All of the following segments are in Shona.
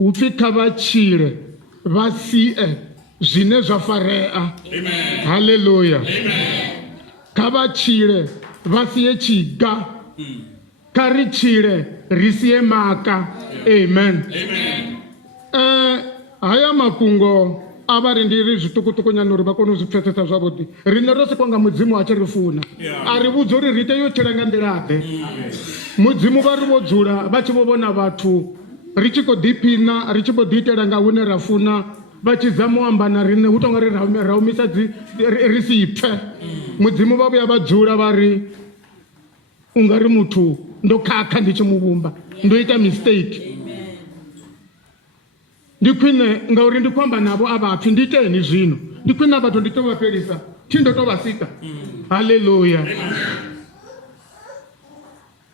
upfi kha vha tshile vha sie zwine zwa farea. Haleluya. Kha vha tshile vha sie tshiga, kha ri tshile ri sie maka. Amen. Haya mafhungo a vha ri ndi ri zwiṱukuṱuku nyana uri vha kone u zwi pfesesa zwavhuḓi. Rine ro sikwa nga mudzimu a tshi ri funa, a ri vhudza uri ri tea u tshila nga nḓilaḓe. Mudzimu vha ri vho dzula vha tshi vho vhona vhathu ri tshi khou ḓiphina, ri tshi vho ḓi itela nga hune ra funa, vha tshi zama u amba na rine hu tonga ri ra humisa ri si pfe. Mudzimu vha vhuya vha dzula vha ri u nga ri muthu ndo khakha ndi tshi muvhumba, ndo ita mistake. Ndi khwine ngauri ndi khou amba navho a vhapfi ndi iteni zwino, ndi khwine vhathu ndi tou vha fhelisa thi ndo tou vha sika. Haleluya.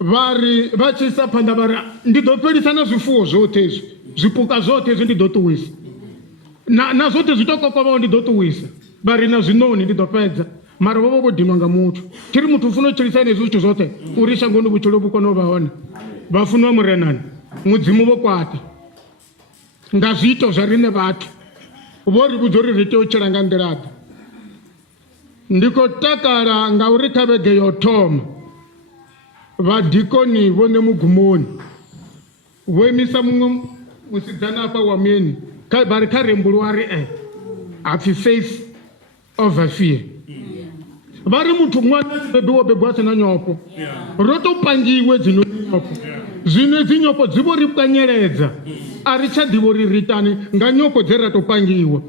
Vari vha tshi isa phanḓa vha ri ndi ḓo fhelisa na zwifuwo zwoṱhe hezwi, zwipuka zwoṱhe hezwi ndi ḓo ṱuwisa, na zwoṱhe zwi tou kokovhaho ndi ḓo ṱuwisa, vha ri na zwinoni ndi ḓo fhedza. Mara vho vha vho dinwa nga muthu. Thi ri muthu u funa u tshilisa henezwi zwithu zwoṱhe uri shangoni vhutshilo vhu kone u vha hone. Vha funwa murenani, mudzimu vho kwata nga zwiito zwa rine vhathu, vho ri vhudza uri ri tea u tshila nga nḓilaḓe. Ndi khou takala ngauri kha vhege yo thoma vadikoni vhone mugumoni vho imisa muṅwe musidzana afha wa muyeni vha ri kha rembuluwa ri hapfi faith over fear. Vha ri muthu ṅwana a tshi bebiwa bebiwa si na nyofho, ro tou pangiwe dzino nyofho, zwino dzi nyofho dzi vho ri kanyeledza, a ri tsha ḓivha uri ri itani nga nyofho dze ra tou pangiwa.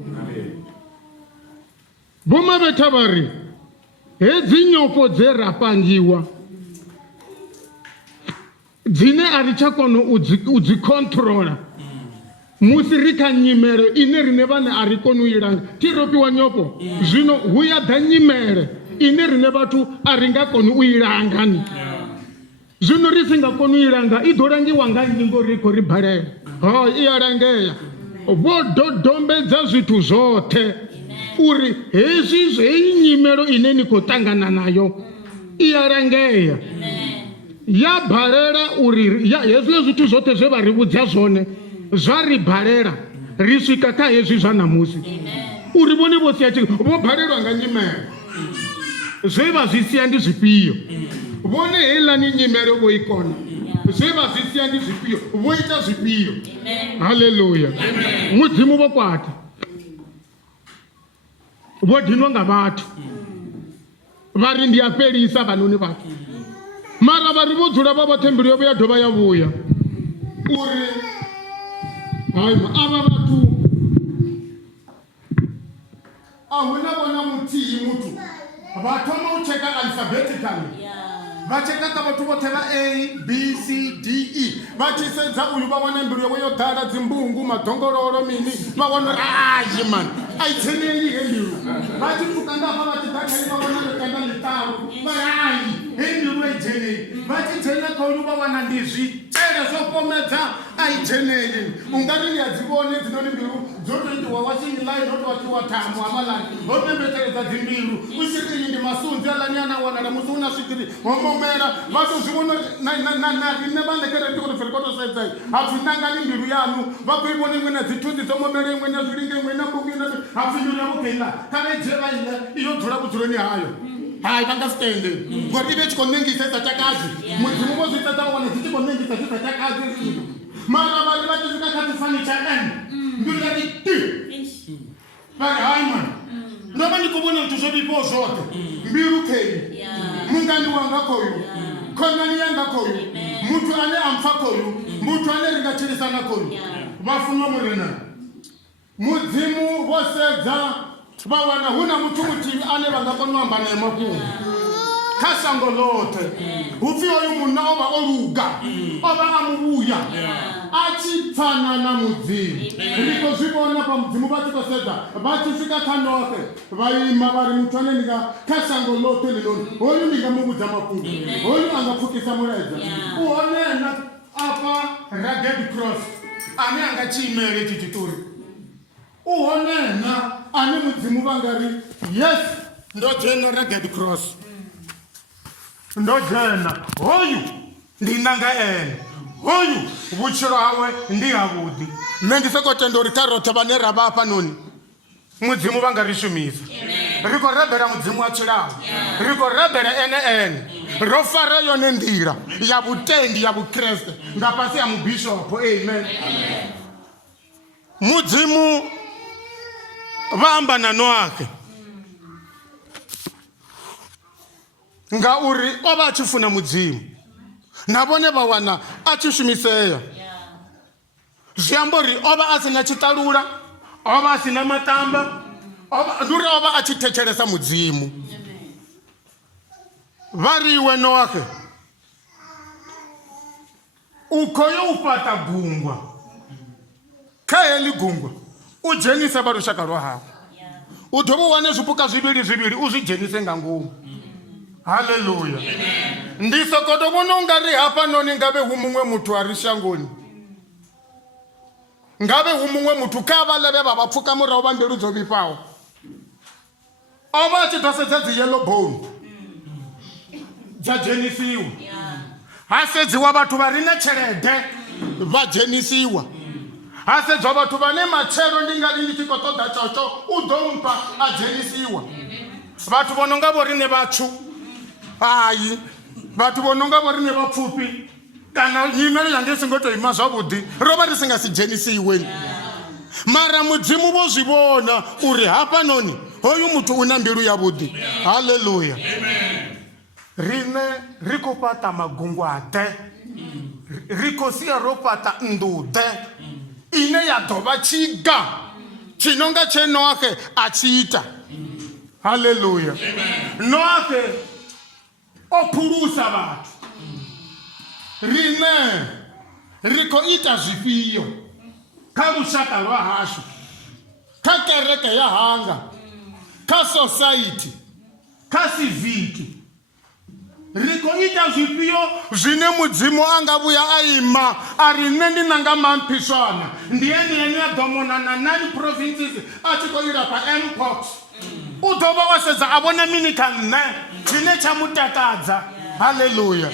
Vho Mabetha vha ri hedzi nyofho dze ra pangiwa dzine a ri tsha kona u dzi controla musi ri kha nyimele ine rine vhane a ri koni u i langa. Thi ro fhiwa nyofho, zwino hu ya ḓa nyimele ine rine vhathu a ri nga koni u i langa ni. Zwino ri si nga koni u i langa i ḓo langiwa nga nnyi ngori ri khou ri balela? I ya langea. Vho dodombedza zwithu zwoṱhe uri heyi nyimelo ine ni khou ṱangana nayo i ya langea. Ya balela uri hezwi zwithu zwoṱhe zwe vha ri vhudza zwone zwa ri balela ri swika kha hezwi zwa namusi. Uri vhone vho sia vho balelwa nga nyimele, zwe vha zwi sia ndi zwifhio? Vhone heiḽani nyimele vho i kona, zwe vha zwi sia ndi zwifhio? Vho ita zwifhio? Haleluya. Mudzimu vho kwata, vho dinwa nga vhathu, vha ri ndi a fhelisa vhanoni vhathu. Mara vha ri vho dzula vha vhoṱhe mbilu yavho ya dovha ya vhuya uri ava vhathu a hu na vhona muthihi muthu vha thoma u tsheka alphabetically. Vha tsheka kha vhathu vhoṱhe vha A, B, C, D, E. Vha tshi sedza uyu vha wana mbilu yawe yo ḓala dzimbungu, madongololo mini, vha wana uri man a i tseneli he mbilu. Vha tshi pfuka ndafha vha tshi ḓa kha vha wana lukanda ḽiṱalu, vha he mbilu a i dzheneli. Vha tshi dzhena kha uyu vha wana ndi zwitele zwo pomedza a i dzheneli. U nga ri ndi a dzi vhone dzinoni mbilu dzo tou itiwa washing line, dzo tou itiwa thambo hafhaḽani, ho pembetseledza dzimbilu. U tshi ri iyi ndi masunzi aḽani ana wanala musi hu na swigiri homomela. Vha tou zwi vhona na rine vha ṋekele ndi uri ri khou tou sedza hapfi nangani mbilu yaṋu vha khou i vhona iṅwe na dzithunzi dzo momela, iṅwe na zwilinga, iṅwe na mbugu, hapfi mbilu yavho kha iḽa kha vha i dzhie vha iḽa iyo dzula vhudzuloni hayo. Hayi vha nga stende ngori i vhe tshi khou ṋengisa i sa takadzi. Mudzimu vho zwi ṱaḓa wana dzi tshi khou ṋengisa dzi sa takadzi hezwi zwithu. Mara vha ri vha tshi swika kha dzi furniture mbilu ya ri vha ri hayi man ndo vha ndi khou vhona zwithu zwo vhifhiwaho zwoṱhe. Mbilu kheyi, mungani wanga khoyu, khonani yanga khoyu, muthu ane a mpfa khoyu, muthu ane ri nga tshilisana khoyu. Vha funwa murenani. Mudzimu vho sedza vha wana hu na muthu muthihi ane vha nga kona u amba naye mafhungo kha shango ḽoṱhe. Hu pfi hoyu munna o vha o luga, o vha a muvhuya a tshi pfana na mudzimu. Ri khou zwi vhona pa mudzimu vha tshi khou sedza vha tshi swika kha ndoṱhe vha ima vha ri muthu ane ndi nga kha shango ḽoṱhe ḽinoni hoyu ndi nga mu vhudza mafhungo, hoyu a nga pfukisa mulaedza. U hone na afha Rugged Cross ane a nga tshi imela itshi tshiṱori. U hone na ane mudzimu vha nga ri yes ndo dzhena Rugged Cross, ndo dzhena, hoyu ndi nanga ene, hoyu vhutshilo hawe ndi havhuḓi. nṋe ndi soko tenda uri kha roṱhe vhane ra vha hafha noni mudzimu vha nga ri shumisa. Ri khou rabela mudzimu wa tshilaho, ri khou rabela ene ro fara yone nḓila ya vhutendi ya vhukreste nga fhasi ya mubishopo. Amen. Mudzimu vha amba na Noahe ngauri o vha a tshi funa mudzimu na vhone vha wana a tshi shumisea. Zwi amba uri o vha a sina tshiṱalula, o vha a sina matamba, ndi uri o vha a tshi thetshelesa mudzimu. Vha ri iwe Noahe u khou yo u fhaṱa gungwa, kha heḽi gungwa u dzhenise vha lushaka lwa hawe, u dovhe u wane zwipuka zwivhili u zwi dzhenise nga ngomu. Haleluya. Ndi sokoto vhona u nga ri hafha noni ngabe hu muṅwe muthu a ri shangoni, ngabe hu muṅwe muthu kha vhaḽe vhe vha vha pfuka murahu vha mbilu dzo vhifhaho, o vha a tshi ḓo sedza dzi yellow bone dza dzhenisiwa, ha sedziwa vhathu vha ri na tshelede vha dzhenisiwa, ha sedziwa vhathu vhane matshelo ndi nga ri ndi tshi khou ṱoḓa tshotsho u ḓo mpha a dzhenisiwa. Vhathu vho no nga vho rine vhathu, hayi vhathu vho no nga vho rine vhapfufhi kana nyimele yanga i songo tou ima zwavhuḓi ro vha ri si nga si dzhenisiwe. Mara mudzimu vho zwi vhona uri hafha noni hoyu muthu u na mbilu yavhuḓi. Haleluya. Rine ri khou fhaṱa magungwaḓe, ri khou sia ro fhaṱa nnḓuḓe ine ya ḓo vha tshiga tshi no nga tshe Noahe a tshi ita. Haleluya. Noahe o phulusa vhathu, rine ri khou ita zwifhio kha lushaka lwa hashu, kha kereke ya hanga, kha society, kha civiki? Ri khou ita zwifhio zwine mudzimu a nga vhuya a ima a ri nṋe ndi nanga mamphiswana, ndi ene ane a ḓo mona na 9 provinces a tshi khou ilafha mpox? U ḓo vha wa sedza a vhona mini kha nṋe tshine tsha mutakadza? Haleluya.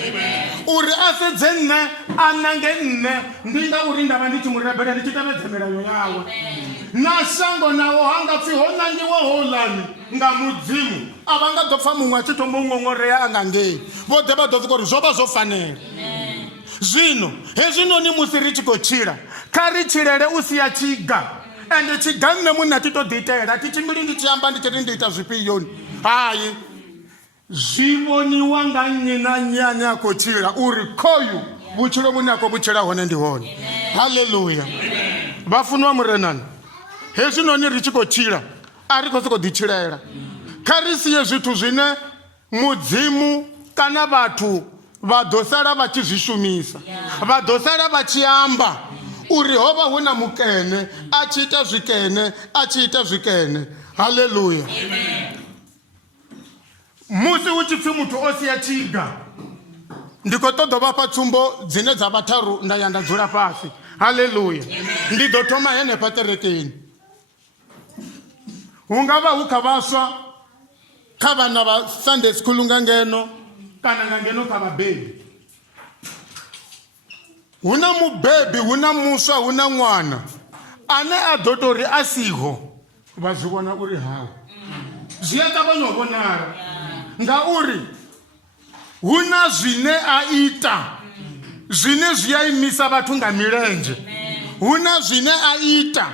Uri a sedze nṋe a nange nṋe ndi ngauri nda vha ndi tshi mu rabela ndi tshi tevhedza milayo yawe. Na shango nawo ha nga pfhi ho nangiwa houḽani nga mudzimu, a vha nga ḓo pfha muṅwe a tshi thoma u ṅoṅorea a nga ngei, vhoḓhe vha ḓo soka uri zwo vha zwo fanela. Zwino hezwinoni musi ri tshi khou tshila, kha ri tshilele u sia tshiga. Ende tshiga nṋe munna thi tou ḓiitela, thi tshimbili ndi tshi amba ndi tshi ri ndi ita zwifhioni. Hayi, zwi vhoniwa nga nnyi na nnyi ane a khou tshila uri khoyu vhutshilo vhune a khou vhutshila hone ndi hone. Haleluya. Vhafunwa murenani, hezwinoni ri tshi khou tshila a ri khou sokou ḓitshilela. Kha ri sie zwithu zwine mudzimu kana vhathu vha ḓo sala vha tshi zwi shumisa, vha ḓo sala vha tshi amba uri ho vha hu na mukene a tshi ita zwikene, a tshi ita zwikene. Haleluya. Musi hu tshi pfhi muthu o sia tshiga, ndi khou ṱoḓa vhafha tsumbo dzine dza vha tharu nda ya nda dzula fhasi. Haleluya. Ndi ḓo thoma henefha kerekeni. Hu nga vha hu kha vhaswa, kha vhana vha Sunday school nga ngeno kana nga ngeno kha vhabebi. Hu na mubebi, hu na muswa, hu na ṅwana ane a ḓo tou ri a siho vha zwi vhona uri hawe zwi a ṱavhanya u vhonala, ngauri hu na zwine a ita zwine zwi a imisa vhathu nga milenzhe, hu na zwine a ita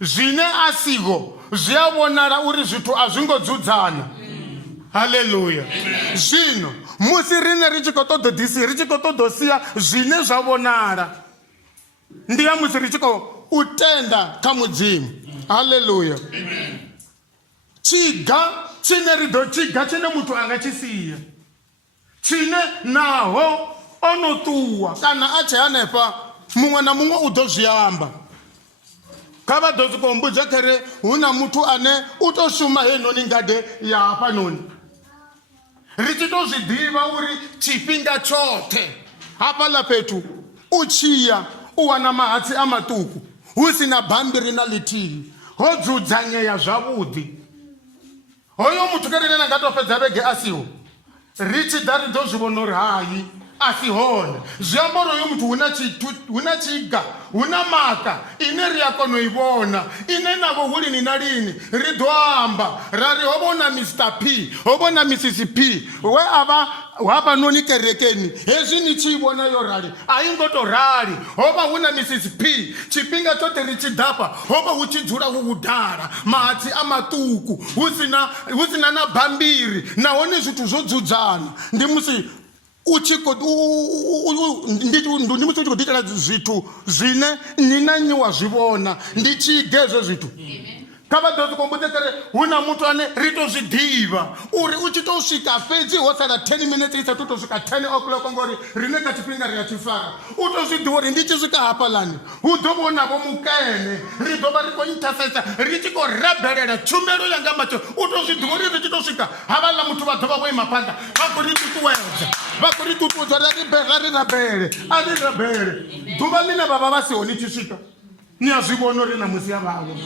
zwine a siho zwi a vhonala uri zwithu a zwi ngo dzudzana. Haleluya. Zwino musi rine ri tshi khou ṱoḓa ḓisi, ri tshi khou ṱoḓa sia zwine zwa vhonala, ndi ya musi ri tshi khou u tenda kha mudzimu. Haleluya. Tshiga tshine ri ḓo tshiga tshine muthu a nga tshi sia, tshine naho o no ṱuwa kana a tshe hanefha muṅwe na muṅwe u ḓo zwi amba. Kha vha ḓo sokou mbudza khere hu na muthu ane u tou shuma heinoni ngade ya hafha noni. Ri tshi tou zwi ḓivha uri tshifhinga tshoṱhe hafhaḽa fhethu u tshiya u wana mahatsi a maṱuku, hu si na bambiri na ḽithihi, ho dzudzanyea zwavhuḓi. Hoyo muthu kharine na nga tou fhedza vhege a siho, ri tshi ḓa ri ḓo zwi vhona uri hayi asihone zviambaro yomuntu huna chiga huna maka ine ri ya kona ivona ine navo huli ni na lini ri ḓo amba rari hovona Mr P hovona Mrs P we ava hapa noni kerekeni hezwi ni tshi ivona yo rali a yi ngo to rali hova huna Mrs P tshifhinga tshoṱhe ri tshi ḓafha hova hu tshi dzula hu vhudala mahatsi a maṱuku hu sina na bambiri nahone zwithu zwo dzudzana ndi musi ndi musi u tshi khou ḓitela zwithu zwine ni na nnyi wa zwi vhona ndi tshige hezwo zwithu kha vha ḓo sokombudze kare hu na muthu ane ri to zwi ḓivha uri u tshi tou swika fhedzi ho sala 10 minutes i sathu to swika 10 o'clock ngori rine kha tshifhinga ri a tshi fara u to zwi ḓivha uri ndi tshi swika hafhaḽani hu ḓo vhonavho mukene ri ḓo vha ri khou intercessor ri tshi khou rabelela tshumelo yanga matsho u to zwi ḓivha uri ri tshi tou swika havhaḽa muthu vha ḓo vha vho ima phanḓa vha khou ri ṱuṱuwedza vha khou ri ṱuṱuwedza ri rabele a ri rabele ḓuvha ḽine vha vha vha siho ni tshi swika ni a zwi vhona uri na musi ya vhavho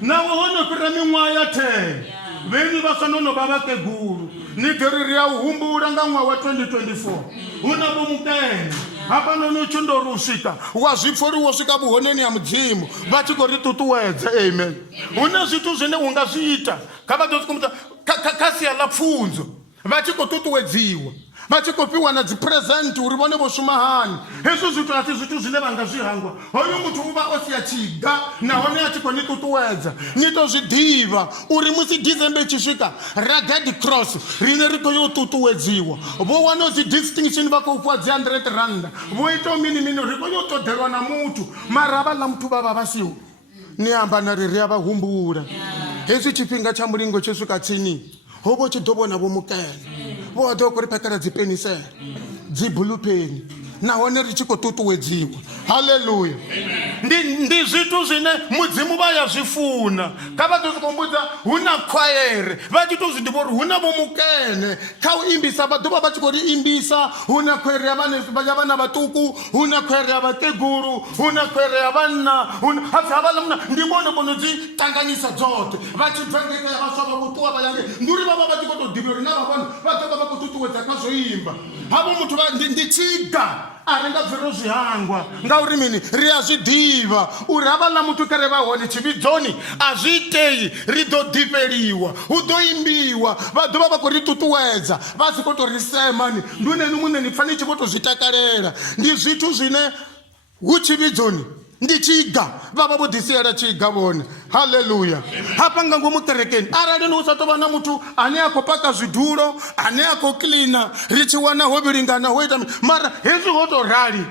nawe ho no fhira miṅwaha ya 10 vheni vha sa no no vha vhakegulu ni ḓiri ri a u humbula nga ṅwaha wa 2024 hu na vho mukene hafha noni u tshi ndo ri u swika wa zwi pfa uri wo swika vhuhoneni ya mudzimu vha tshi khou ri ṱuṱuwedza amen hu na zwithu zwine u nga zwi ita kha vha ḓo sikombudza kha sia ḽa pfunzo vha tshi khou ṱuṱuwedziwa vha tshi khou fhiwa na dzipresent uri vhone vho shuma hani hezwo zwithu a si zwithu zwine vha nga zwi hangwa hoyo muthu u vha o sia tshiga nahone a tshi khou ni ṱuṱuwedza ni to zwi ḓivha uri musi December i tshi swika Rugged Cross rine ri khou yo ṱuṱuwedziwa vho wana dzi distinction vha khou fhiwa dzi 100 rand vho ita mini ri khou yo ṱoḓelwa na muthu mara havhaḽa muthu vha vha vha siho ni amba na ri a vha humbula hezwi tshifhinga tsha mulingo tsho swika tsini ho vho tshi ḓo vhona vho mukene vho ḓo khou ri phakela dzi penisele dzi blue pen nahone ri tshi khou ṱuṱuwedziwa haleluya ndi zwithu zwine mudzimu vha ya zwi funa kha vha ḓo sikombudza hu na khwaere vha tshi tou zwi ḓivha uri hu na vho mukene kha u imbisa vha ḓovha vha tshi khou ri imbisa hu na khwaere ya vhana vhaṱuku hu na khwaere ya vhakegulu hu na khwaere ya vhanna hapfi havhaḽa muna ndi vhone vhono dzi ṱanganyisa dzoṱhe vha tshi bva ngeka ya vhaswa vha vhuṱuwa vha yange ndi uri vha vha vha tshi khou tou ḓivha uri na vha vhone vha ḓovha vha khou ṱuṱuwedza kha zwo imba havho muthu ndi tshiga a ri nga bviro zwi hangwa ngauri mini ri a zwi ḓivha uri havhaḽa muthu kare vha hone tshivhidzoni a zwi itei ri ḓo ḓifheliwa hu ḓo imbiwa vha ḓovha vha khou ri ṱuṱuwedza vha si khou tou ri semani ndi une ni muṋe ni pfa ni tshi vho tou zwi takalela ndi zwithu zwine hu tshivhidzoni ndi tshiga vha vha vho ḓisiela tshiga vhone haleluya hafha nga ngomu kerekeni arali ni u sa tou vha na muthu ane a khou paka zwidulo ane a khou kilina ri tshi wana ho vhilingana ho ita mara hezwi ho tou rali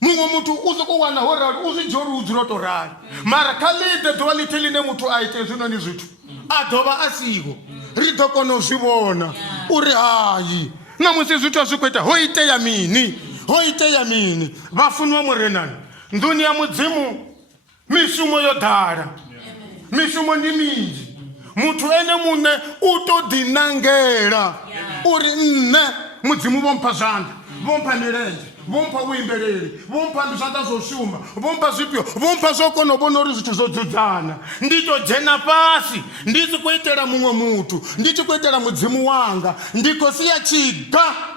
muṅwe muthu u sokou wana ho rali u zwi dzhia uri u dzula tou rali mara kha ḽiḓe ḓuvha ḽithe ḽine muthu a ite hezwinoni zwithu a ḓovha a siho ri ḓo kona u zwi vhona uri hayi na musi zwithu a zwi khou ita ho itea mini vhafuniwa murenani nduni ya mudzimu mishumo yo ḓala mishumo ndi minzhi muthu ene muṋe u to ḓinangela uri nne mudzimu vho mpha zwanḓa vho mpha milenzhe vho mpha vhuimbeleli vho mpha zwanḓa zwo shuma vho mpha zwifhio vho mpha zwo kona u vhona uri zwithu zwo dzudzana ndi to dzhena fhasi ndi tshi khou itela muṅwe muthu ndi tshi khou itela mudzimu wanga ndi khou sia tshiga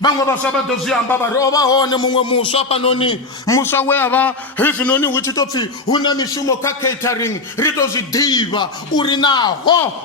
vhaṅwe vhaswa vha ḓo zwi amba vha ri o vha hone muṅwe muswa fhanoni muswa we a vha hezwinoni hu tshi tou pfhi hu na mishumo kha catering ri tou zwi ḓivha uri naho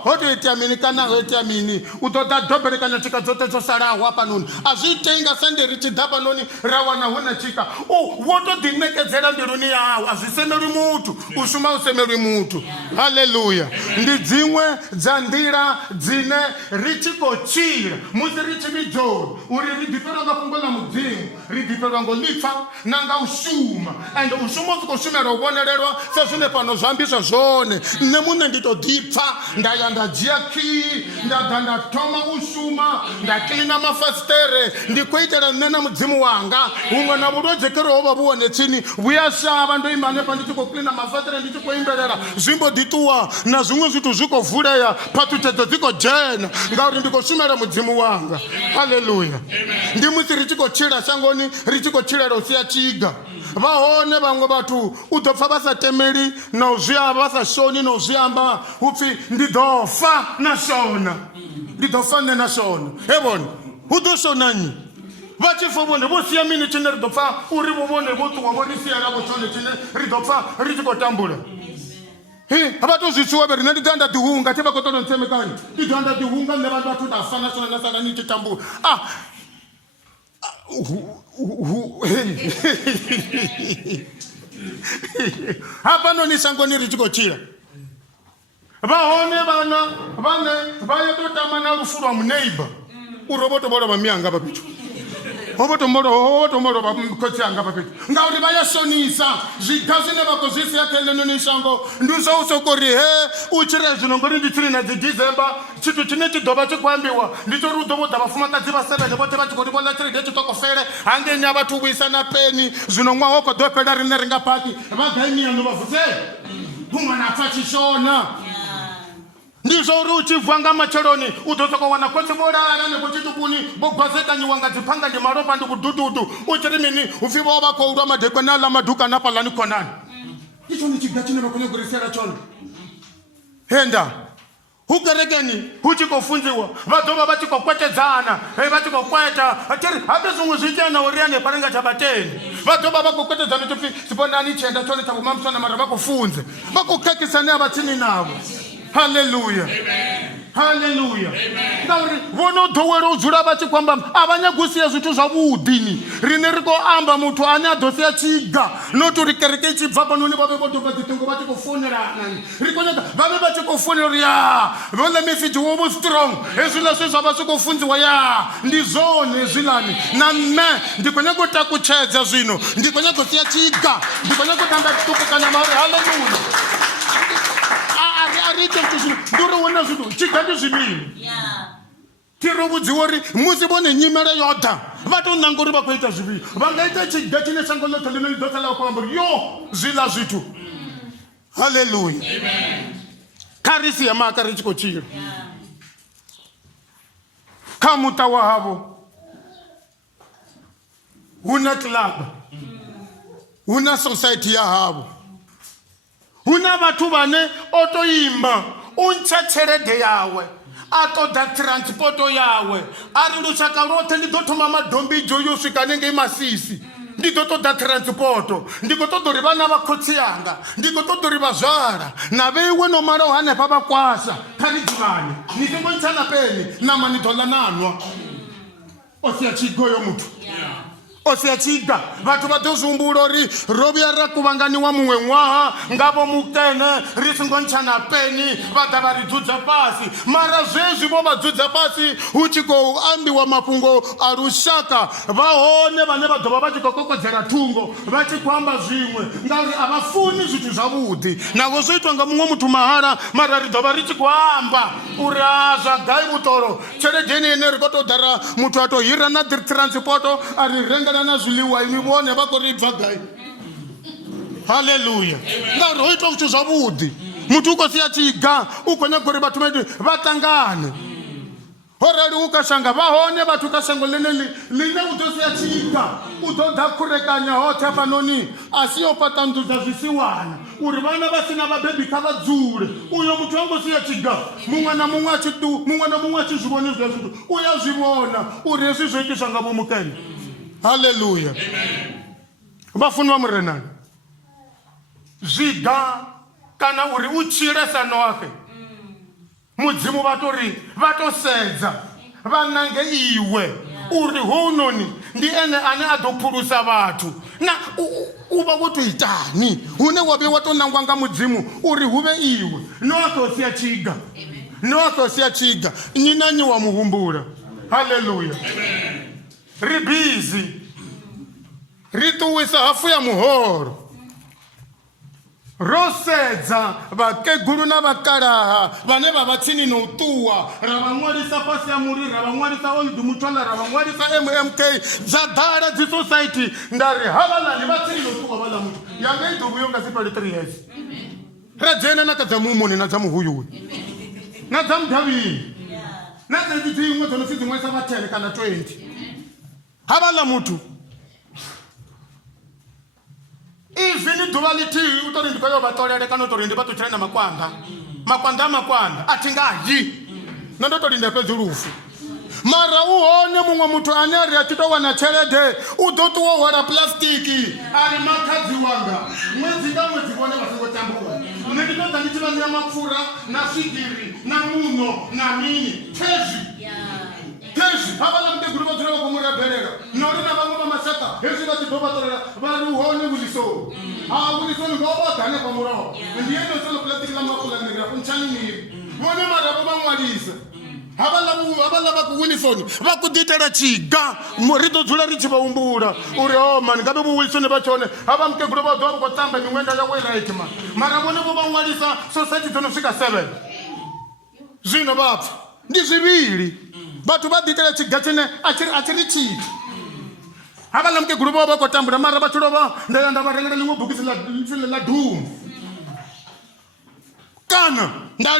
ho tou itea mini kana ho itea mini u ḓo ḓa dobelekanya tshika dzoṱhe dzo salaho hafhanoni a zwi itei nga sende ri tshi ḓa fhanoni ra wana hu na tshika wo tou ḓiṋekedzela mbiluni yawu a zwi semelwi muthu u shuma u semelwi muthu haleluya ndi dziṅwe dza nḓila dzine ri tshi khou tshila musi ri tshi vhidzoni uri ri ḓifhelwa nga fhungo ḽa mudzimu ri ḓifhelwa ngo ḽipfa na nga u shuma ende u shuma u si khou shumela u vhonelelwa sa zwine fhano zwa ambiswa zwone nṋe muṋe ndi tou ḓipfa nda ya nda dzhia khii nda ḓa nda thoma u shuma nda kilina mafasiṱere ndi khou itela nṋe na mudzimu wanga huṅwe na vhulwadze kere ho vha vhu hone tsini vhuya shavha ndo ima hanefha ndi tshi khou kilina mafasiṱere ndi tshi khou imbelela zwi mbo ḓi ṱuwa na zwiṅwe zwithu zwi khou vulea phathuthedzo dzi khou dzhena ngauri ndi khou shumela mudzimu wanga haleluya ndi musi ri tshi khou tshila shangoni ri tshi khou tshilela u sia tshiga vha hone vhaṅwe vhathu u ḓo pfa vha sa temeli na u zwi amba vha sa shoni na u zwi amba hu pfhi ndi ḓo fa na shona ndi ḓo fa nne na shona he vhone hu ḓo shona nnyi vachifovone vosiya mini chine ri do pfa uri vovone votuwa vo ri siya ravo chone chine ri do pfa ri tshi khou tambula. Va to zwi tshiwa veri nṋe ndi ḓo anda ḓihunga thi vha khou ṱoḓa ntsemekanya ndi ḓo anda ḓihunga nṋe vhathu vhathu nda fana swona na sala ni tshi tambula. Hafhanoni shangoni ri tshi khou tshila vha hone vhana vhane vha ya tou tama na lufu lwa muneiba uri vho tou vholovha mianga vha fhethu ho tou vholovha khotsi anga vha fhethu ngauri vha ya shonisa zwiga zwine vha khou zwi sia kha ḽenoni shango ndi zwa u sokou ri u tshire zwino ngori ndi tshiri na dzi December tshithu tshine tshi ḓo vha tshi khou ambiwa ndi tsho ri u ḓo vho ḓa vhafumakadzi vha 7 vhoṱhe vha tshi khou ri vhona tshelede tshitokofele hangei a vhathu vhuisa na peni zwino ṅwaha u khou ḓo fhela riṋe ri nga phaki vha gai miano vha vusela huṅwe na pfa tshishona. Ndi zwa uri u tshi bva nga matsheloni u ḓo sokou wana khotsi vho lala hanefho tshitupuni vho gwazekanyiwa nga dziphanga ndi malofha ndi vhudududu u tshi ri mini hu pfi vho vha khou lwa madekwe na ḽa maduka na fhaḽani khonani. Ndi tshone tshiga tshine vha khou nyaga u ri siela tshone. Henda hu kerekeni hu tshi khou funziwa vha ḓo vha vha tshi khou kwetedzana vha tshi khou kweta tshiri habe zwiṅwe zwi itea na uri hanefha ri nga tshabateni vha ḓo vha vha khou kwetedzana tshi pfi sibonani tshienda tshone tsha vhomamuswana mara vha khou funze vha khou khakhisane a vha tsini navho. Hallelujah. Amen. Hallelujah. Ngauri vhono ḓowela u dzula vha tshi khou amba a vha nyagi u sia zwithu zwavhuḓi ni riṋe ri khou amba muthu ane a ḓo sia tshiga not uri kereke i tshi bva fhanoni vha vhe vho doba dziṱongo vha tshi khou founelana ri khou nyaga vha vhe vha tshi khou founela uri ya vhole message wo vhu strong hezwiḽa zwe zwa vha zwi khou funziwa ya ndi zwone hezwiḽani na nṋe ndi khou nyaga u takutshedza zwino ndi khou nyaga u sia tshiga ndi khou nyaga u tamba ṱutukanya mauri haleluya. Nduri wona zwithu tshiga ndi zwimini thi ro vhudziwa uri musi vhone nyimele yo ḓa vha tou ṋanga uri vha khou ita zwifhio vha nga ita tshiga tshine shango ḽoṱhe ḽino ḽi ḓo sala vha khou amba uri yo zwiḽa zwithu. Haleluya. Kha ri sia maka ri tshi khou tshila kha muṱa wa havho hu na club hu na society ya havho hu na vhathu vhane o tou imba u ntsha tshelede yawe a ṱoḓa transporto yawe a ri lushaka lwoṱhe ndi ḓo thoma madombidzo yo swika hanengei Masisi ndi ḓo ṱoḓa transporto ndi khou ṱoḓa uri vhana vha khotsi yanga ndi khou ṱoḓa uri vha zwala na vheiwe no malaho hanefha vha kwasha kha ri ḓivhane ni songo ntsha na peni nama ni ḓo ḽa nanwa o sia tshigoyo muthu o sia tshiga vhathu vha ḓo zwihumbula uri ro vhuya ra kuvhanganiwa muṅwe ṅwaha ngavho mukene ri songo ntsha na peni vha ḓa vha ri dzudza fhasi mara zwezwi vho vha dzudza fhasi hu tshi khou ambiwa mafhungo a lushaka vha hone vhane vha ḓo vha vha tshi khou kokodzela thungo vha tshi khou amba zwiṅwe ngauri a vha funi zwithu zwavhuḓi navho zwo itwa nga muṅwe muthu mahala mara ri ḓo vha ri tshi khou amba uri a zwa gai vhuṱolo tsheledeni ine ri khou tou ḓara muthu a tou hira na transporto a ri renga na zwiḽiwa ini vhone vha khou ri bva gai. Haleluya. Ngauri ho itwa zwithu zwavhuḓi muthu u khou sia tshiga u khou nyaga uri vhathu vha ṱangane horali u ka shanga vha hone vhathu ka shango line u ḓo sia tshiga u ḓo ḓa khurekanya hoṱhe hafhanoni a si yo fhaṱa nnḓu dza zwisiwana uri vhana vha sina vhabebi kha vha dzule uyo muthu a ngo sia tshiga muṅwe na muṅwe a tshi zwi vhona hezwiḽa zwithu u ya zwi vhona uri hezwi zwo itiswa nga vho mukene. Haleluya. Vhafuni vha murenani zwiga kana uri u tshilesa nofe mudzimu vha tori vha to sedza vha nange iwe uri hounoni ndi ene ane a ḓo phulusa vhathu na u vha wo tou itani hune wa vhe wa tou nangwa nga mudzimu uri hu vhe iwe no a tou sia tshiga no a tou sia tshiga nnyi na nnyi wa muhumbula. Haleluya. Ri busy ri ṱuwisa hafu ya muholo ro sedza vhakegulu na vhakalaha vhane vha vha tsini na u ṱuwa ra vha ṅwalisa fhasi ya muri ra vha ṅwalisa old mutwala ra vha ṅwalisa mmk dza ḓala dzi society nda ri havhaḽani vha tsini na u ṱuwa vhaḽa muthu yanga i ḓo vhuyo nga si fhali 3 years ra dzhena na ka dza mumoni na dza muhuyuni na dza mudavhini na dzedzi dziṅwe dzo no pfi dziṅwesa vha 10 kana 20 havhaḽa muthu even ḓuvha ḽithihi u tori ndi khou yo vha ṱolele kana u tori ndi vha ṱutshele na makwanda a thi ngayi na ndo tori ndi fhedzi lufu mara uhone mumwe muthu ane ari atito wana tshelede u ḓo ṱuwa hwala plastiki ari makhadzi wanga ṅwedzi nga ṅwedzi vhone vha songo tambuwa nṋe ndi ṱoḓa ndi tshi vha ṋea mapfura na swigiri na muno na mini khezwi havhaḽa mukegulu vha dzula vha khou mu rabelela na uri na vhaṅwe vha mashaka hezwi vha tshi ḓo vhaṱolela vha ri uhone vhulisoni vhulisoni nga u vha hanefha muraho ndi yeno selo plastiki ḽa mapulanira ntshani miri vhone marafho vha ṅwalisa havhaḽa vha ku wilisoni vha ku ḓitela tshiga ri ḓo dzula ri tshi vha humbula uri o mani ngabe vuwilisoni vha tshone havha mukegulu vha ḓo vha vha khou tamba miṅwenda yawe right man mara vhone vho vha ṅwalisa society dzo no swika 7 zwino vhapfa ndi zwivhili vhathu vha ḓitela tshiga tshine a tshi ri tshithu havhaḽa mukegulu vha vha khou tambula mara vha tshi lovha nda ya nda vha rengela ḽiṅwe bogisi ḽa dumu kana nda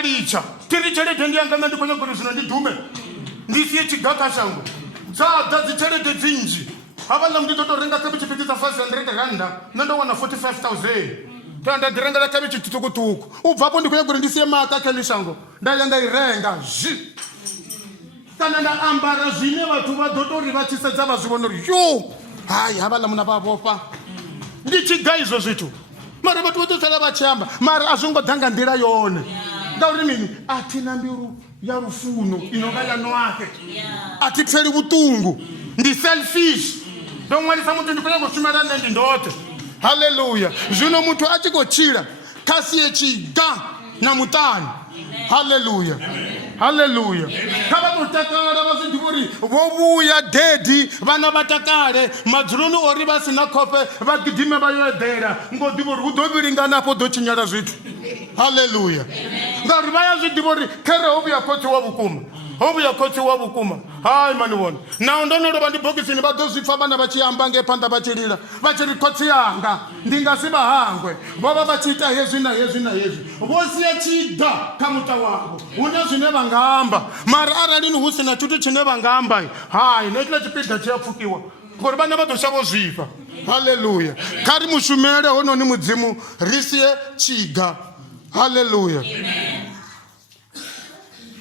litsha tiri tshelede ndi yanga nṋe ndi khou nyaga uri zwino ndi dume ndi sie tshiga kha shango dza dzi tshelede dzinzhi havhaḽa ndi ḓo tou renga khavhishi fhedzi dza 500 randa nṋe ndo wana 45,000 nda ḓi rengela khavhishi ṱukuṱuku u bvapo ndi khou nyaga uri ndi sie maka kha ḽi shango nda ya nda i renga kana nda ambara zwine vhathu vha ḓo tou ri vha tshi sedza vha zwi vhona uri yo hayi havhaḽa muna vha vhofha ndi tshiga izwo zwithu mara vhathu vha ḓo sala vha tshi amba mara a zwo ngo ḓa nga nḓila yone ngauri mini a thi na mbilu ya lufuno inonga ya noake a thi pfheli vhuṱungu ndi selfish ndo ṅwalisa muthu ndi khou nyaga u shumela nṋe ndi ndoṱhe halleluya zwino muthu a tshi khou tshila kha sie tshiga na muṱani halleluya halleluya kha vha tou takala vha zwi ḓivha uri vho vhuya dedi vhana vha takale madzuloni ori vha si na khofhe vha gidime vha yo eḓela ngo ḓivha uri hu ḓo vhilingana afho ḓo tshinyala zwithu halleluya ngauri vha ya zwi ḓivha uri khere ho vhuya khotsi wa vhukuma ho vhuya khotsi wa vhukuma hayi mani vhone naho ndo no lovha ndi bokisini vha ḓo zwi pfa vhana vha tshi amba nge phanḓa vha tshi lila vha tshi ri khotsi yanga ndi nga si vha hangwe vho vha vha tshi ita hezwi na hezwi na hezwi vho sia tshiga kha muṱa wavho hune zwine vha nga amba mara arali ni hu si na tshithu tshine vha nga amba hayi na tshila tshipiḓa tshi a pfukiwa ngori vhana vha ḓo shavha u zwifha halleluya kha ri mushumele hononi mudzimu ri sie tshiga halleluya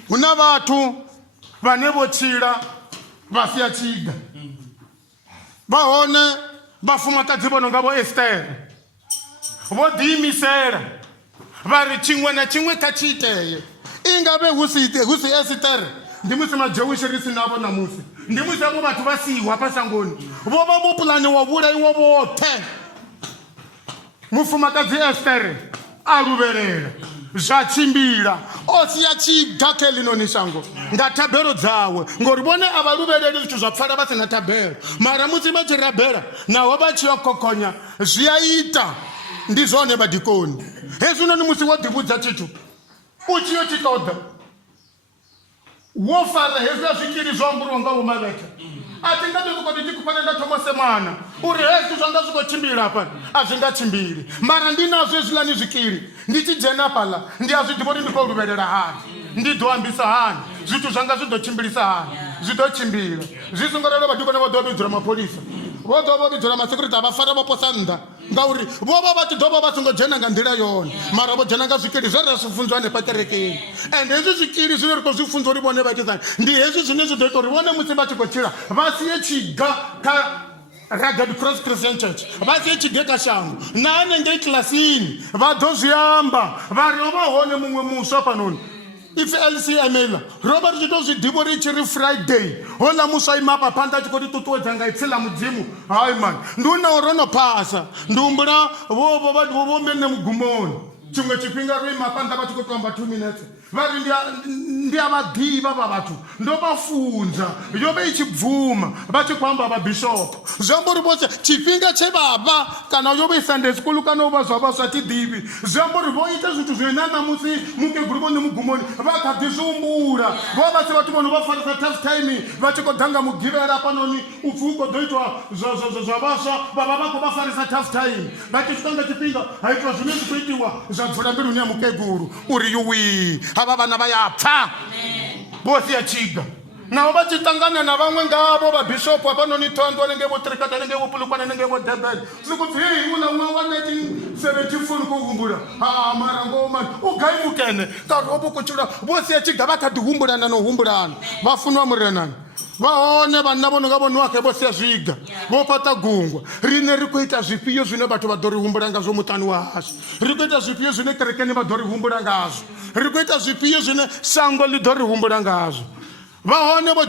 hu na vhathu vhane vho tshila vha sia tshiga vha hone vhafumakadzi vho no nga vho Estere vho ḓiimisela vha ri tshiṅwe na tshiṅwe kha tshi iteye i nga vhe hu si Estere ndi musi majewishi ri si navho namusi ndi musi havho vhathu vha siwa hafha shangoni vho vha vho pulaniwa vhulaiwa vhoṱhe mufumakadzi Estere a luvhelela zwa tshimbila o sia tshiga kha eḽinoni shango nga thabelo dzawe ngori vhone a vha luvheleli zwithu zwa pfala vha si na thabelo mara musi vha tshi rabela naho vha tshi yo khokhonya zwi a ita ndi zwone vhadikoni hezwinoni musi wo ḓivhudza tshithu u tshi yo tshi ṱoḓa wo fara hezwiḽa zwikili zwo ambuliwa nga vho Mavheke a thi nga ḓo sokou ndi tshi khou nda thoma semana uri hezwi zwanga zwi khou tshimbila hafha a zwi nga tshimbili mara ndi nazwo hezwiḽani zwikili ndi tshi dzhena fhaḽa ndi a zwi ḓivha uri ndi khou luvhelela hani ndi ḓo ambisa hani zwithu zwanga zwi ḓo tshimbilisa hani zwi ḓo tshimbila zwi songo ralo vhadikone vha ḓo vhidzela mapholisa vho ḓo vha vhidzela masekuriti a vha fara vha posa nnḓa ngauri vho vha vha tshi ḓo vha vha songo dzhena nga nḓila yone mara vho dzhena nga zwikili zwe ra zwi funziwa hanefha kerekeni ende hezwi zwikili zwine ri khou zwi funza uri vhone vha itisani ndi hezwi zwine zwi ḓo ita uri vhone musi vha tshi khou tshila vha sie tshiga kha Rugged Cross Christian Church vha sie tshiga kha shango na hanengei kilasini vha ḓo zwi amba vha ri o vha hone muṅwe muswa fhanoni if LCML Robert tshi tou zwi ḓivha uri tshi ri Friday hola muswa imapa phanḓa a tshi khou ḓi ṱuṱuwedza nga ipfhi ḽa mudzimu hayi mani ndi u na ro no phasa ndi humbula vho mene mugumoni tshiṅwe tshifhinga ro ima phanḓa vha tshi khou tou amba 2 minutes vha ri ndi a vha ḓivha vha vhathu ndo vha funza yo vha i tshi bvuma vha tshi khou amba vha bishop zwi amba uri vhose tshifhinga tshe vha vha kana yo vha i Sunday school kana u vha zwa vha zwa thi ḓivhi zwi amba uri vho ita zwithu zwine na namusi mukegulu vho ni mugumoni vha kha ḓi zwi humbula vho vha si vhathu vho no vha farisa tough time vha tshi khou ḓa nga mugivhela hafhanoni u pfhi hu khou ḓo itwa zwa vhaswa vha vha khou vha farisa tough time vha tshi swika nga tshifhinga ha itiwa zwine zwi khou itiwa zwa bvula mbiluni ya mukegulu uri yuwi havha vhana vha ya pfa vho sia tshiga naho vha tshi ṱangana na vhaṅwe ngavho vhabishopu hafhanoni Thohoyanḓou hanengei vho Trikati hanengei vho Polokwane hanengei vho Durban zwi khou pfhi hei u na ṅwaha wa 1970 17 ko humbula mara ngoma ugai mukene ka robo ko chula bosi ya chiga bakati humbulana no humbulana bafunwa murenani vaone vanna vono nga vonwa ke vo sia zwiga vo pata gungwa rine ri khou ita zwifhio zwine vhathu vha ḓo ri humbula ngazwo muṱani wa hashu ri khou ita zwifhio zwine kerekeni vha ḓo ri humbula ngazwo ri khou ita zwifhio zwine shango ḽi ḓo ri humbula ngazwo vahone vo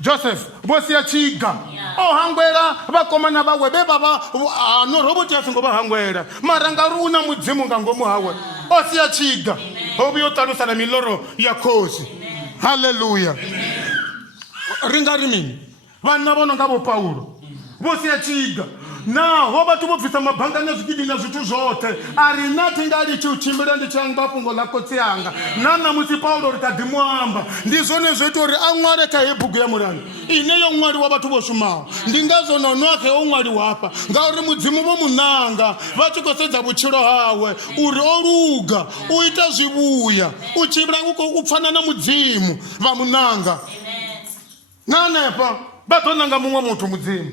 Joseph vo sia tshiga o hangwela vakomana vawe ve vava no roboti a songo va hangwela mara nga ri una mudzimu nga ngomu hawe o sia tshiga ho vhuya u ṱalusa na miloro ya khosi haleluya ri nga ri mini vanna vono nga vo Paulo vo sia tshiga naho vhathu vho bvisa mabhanga na zwigidi na zwithu zwoṱhe a ri na thi nga litshi u tshimbila ndi tshi amba fhungo ḽa khotsi yanga na namusi Paulo ri kha ḓi muamba ndi zwone zwo ita uri a ṅwale kha heyi bugu ya mulandu ine yo ṅwaliwa vhathu vho shumaho ndi ngazwo no nokhe o ṅwaliwa hafha ngauri mudzimu vho munanga vha tshi khou sedza vhutshilo hawe uri o luga u ita zwivhuya u tshimbila u pfana na mudzimu vha munanga na hanefha vha ḓo nanga muṅwe muthu mudzimu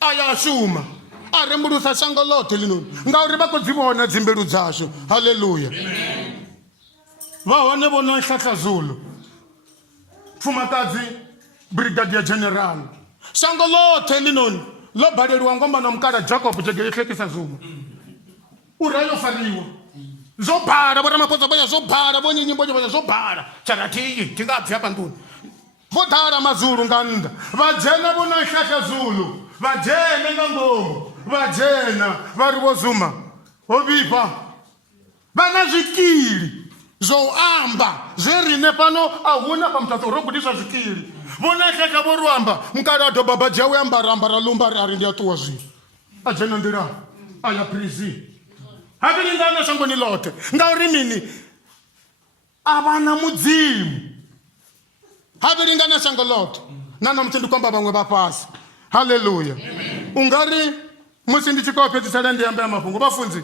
aya shuma a rembulusa shango ḽoṱhe ḽinoni ngauri vha khou dzi vhona dzimbilu dzashu haleluya vha hone vho no Nhlanhla Zulu pfumakadzi brigadier general shango ḽoṱhe ḽinoni ḽo baleliwa ngomba na mukala Jacob Jegeyehlekisa Zuma uri ayo fariwa zwo bhala vho Ramaphosa vhoya zwo bhala vho Nyimbo vhoya zwo bhala charatiyi ti nga bvi hafha nduni vho ḓala Mazulu nga nnḓa vha dzhena vho no Nhlanhla Zulu vha dzhene nga ngomu vha dzhena vha ri vho Zuma ho vhifha vha na zwikili zwo amba zwe rine fhano a huna pa mutato ro gudiswa zwikili vhona Nhlanhla vho ri amba mukalaḓo babaji yawe ambara lumba ari ndi a ṱuwa zwino a dzhena nḓila a ya prison ha vhili ndana shangoni ḽoṱhe ngauri mini a vha na mudzimu ha vhili ndana shango ḽoṱhe na namusi ndi kwamba vhaṅwe vha fhasi haleluya ungari musi ndi tshi khou fhedzisela ndi amba ya mafhungo vhafunzi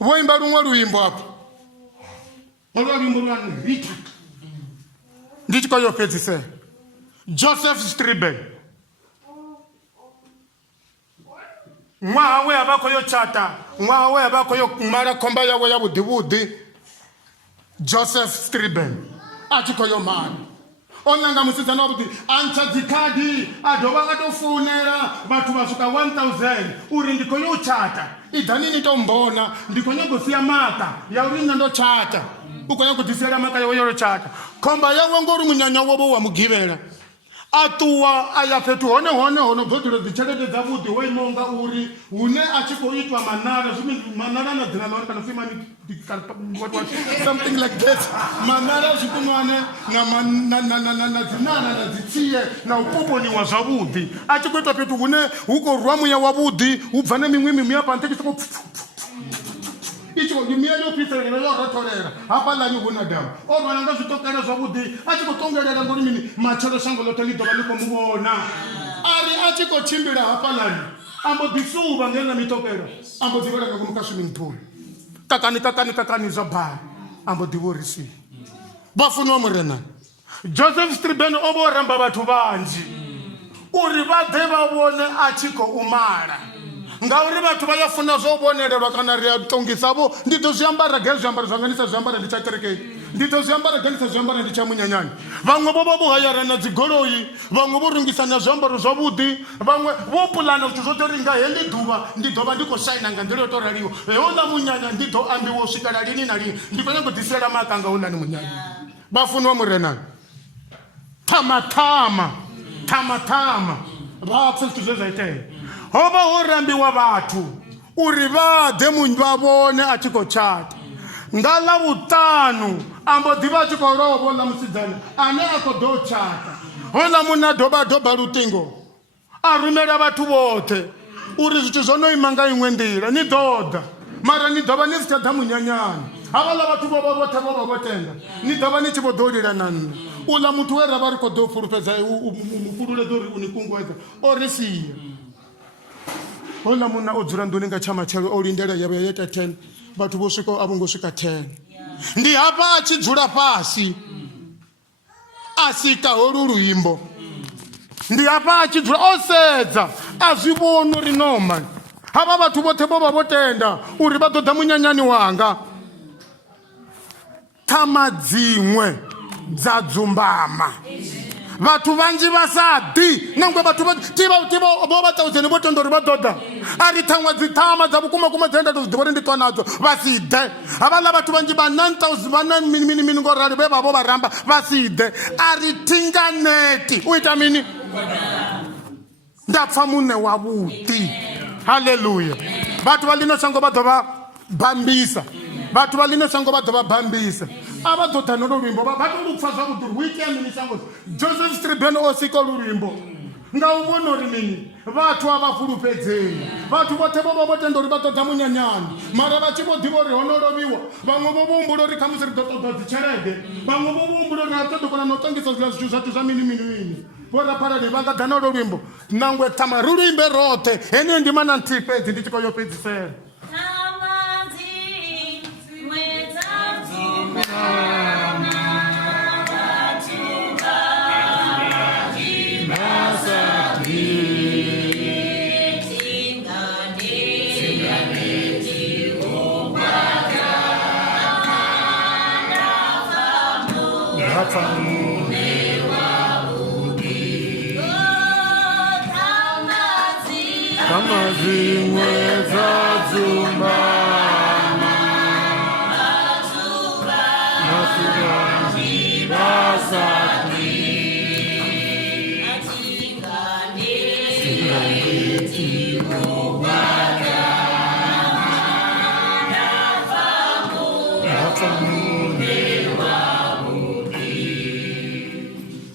vho imba luṅwe luimbo hafho olwa luimbo lwa Rita ndi tshi khou yo fhedzisela Joseph Stribble ṅwaha we a vha khou yo tshata ṅwaha we a vha khou yo mala khomba yawe ya vhuḓivhuḓi Joseph Stribble a tshi khou yo mala o nanga musidzana wavhuḓi a ntsha dzikhadi a dovha a tou founela vhathu vha swika 1000 uri ndi khou yo tshata idani ni tou mbona ndi khou nyaga u sia maka ya uri nṋe ndo tshata u khou nyaga u ḓisiela maka yawe yo tshata khomba yawe ngori munyanya wavho wa mugivhela a ṱuwa a ya fhethu hone hono ḓo dzula dzitshelede dzavhuḓi ho imaho nga uri hune a tshi khou itwa manala manala na dzina ḽaone kana femani something like that manala zwikunwane na dzinana na dzitsie na u poponiwa zwavhuḓi a tshi khou itwa fhethu hune hu khou rwa muya wavhuḓi hu bva na miṅwe mimuya panthe tshi sokou ichi khou miya yo fhiselela yo rotholela hafhaḽani hu na damu o rwana nga zwitokela zwavhuḓi a tshi khou tongelela ngori mini matshelo shango ḽoṱhe ḽi ḓovha ḽi khou muvhona ari a tshi khou tshimbila hafhaḽani ambo ḓi suvha ngei na mitokela ambo ḓi vhela nga ngomu ka swimming pool kakani zwa bhala ambo ḓi vho risi vhafuniwa murenani Joseph Stribble o vho ramba vhathu vhanzhi uri vha ḓe vha vhone a tshi khou mala ngauri vhathu vha ya funa zwo vhonelelwa kana ri a ṱongisavho ndi ḓo zwiambara ge zwiambaro zwanga ndi sa zwiambara ndi tsha kerekeni ndi ḓo zwiambara ge ndi sa zwiambara ndi tsha munyanyani vhaṅwe vho vha vho hayara na dzigoloi vhaṅwe vho rungisa na zwiambaro zwavhuḓi vhaṅwe vho puḽana zwithu zwoṱhe uri nga heḽi ḓuvha ndi ḓo vha ndi khou shaina nga nḓila yo tou raliho houḽa munyanya ndi ḓo ambiwa u swikela lini na lini ndi khou nyaga u ḓisiela maka nga houḽani munyanya vhafuniwa murenani thamatama vha pfe zwithu zwe zwa itea ho vha ho rambiwa vhathu uri vha ḓe vha vhone a tshi khou tshata nga ḽavhuṱanu ambo ḓi vha a tshi khou lovha oḽa musidzana ane a khou ḓo tshata hoḽa munna doba luṱingo a rumela vhathu vhoṱhe uri zwithu zwo no ima nga iṅwe nḓila ni ḓo ḓa mara ni ḓo vha ni si tsha ḓa munyanyani havhaḽa vhathu vhoṱhe vho vha vho tenda ni ḓo vha ni tshi vho ḓo lila na nṋe uḽa muthu we ra vha ri khou ḓo fulufhedza mufululedza uri u ni kunguwedza o ri sia hola munna o dzula nduni nga tsha matshelo o lindela yawe ya ita 10 vhathu vho swika a vho ngo swika 10 ndi hafha a tshi dzula fhasi a sika holu luimbo ndi hafha a tshi dzula o sedza a zwi vhona uri no man hava vhathu vhoṱhe vho vha vho tenda uri vha ḓo ḓa munyanyani wanga. Ṱhama dziṅwe dza dzumbama, vhathu vanzhi vha sa ḓi, nangwe vhathu vho vha 1000 vho tenda uri vha ḓo ḓa. A ri ṱhaṅwe dzi ṱhama dza vhukuma dze nda tou zwi ḓivha uri ndi ṱwa nadzo vha si ḓe. Havhaḽa vhathu vanzhi vha 9000 vha na mini ngo rali vhe vha vho vha ramba vha si ḓe. A ri thinganeti u ita mini? Nda pfa muṋe wavhuḓi. Haleluya. Vhathu vha ḽino shango vha ḓo vha bambisa, vhathu vha ḽino shango vha ḓo vha bambisa. A vha ḓo ḓa nolo luimbo vha ḓo lu pfa zwavhuḓi uri hu itea mini shangoni. Joseph Strabane o sika luimbo nga u vhona uri mini, vhathu a vha fulufhedzei. Vhathu vhoṱhe vho vha vho tenda uri vha ḓo ḓa munyanyani, mara vha tshi vho ḓivha uri ho no lovhiwa. Vhaṅwe vho vho humbula uri khamusi ri ḓo ṱoḓa dzi tshelede, vhaṅwe vho vho humbula uri a ḓo kona na u ṱongisa zwiḽa zwithu zwathu zwa mini. Vhoraphalani vha nga ḓa nolo luimbo nangwe ṱhama ri luimbe roṱhe. Heneyo ndima na nthihi fhedzi ndi tshi khou yo fhedzisela. Kama zimwe za dzumbama,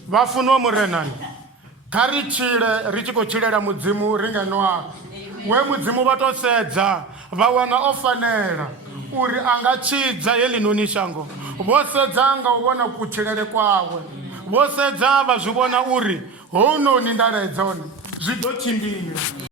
vafunwa murenani, kha ri tshile ri tshi khou tshilela mudzimu ri ngeno we mudzimu vha to sedza vha wana o fanela uri a nga tshidza heḽinoni shango. Vho sedza nga u vhona kutshilele kwawe, vho sedza vha zwi vhona uri hounoni ndala dzone zwi ḓo tshimbila.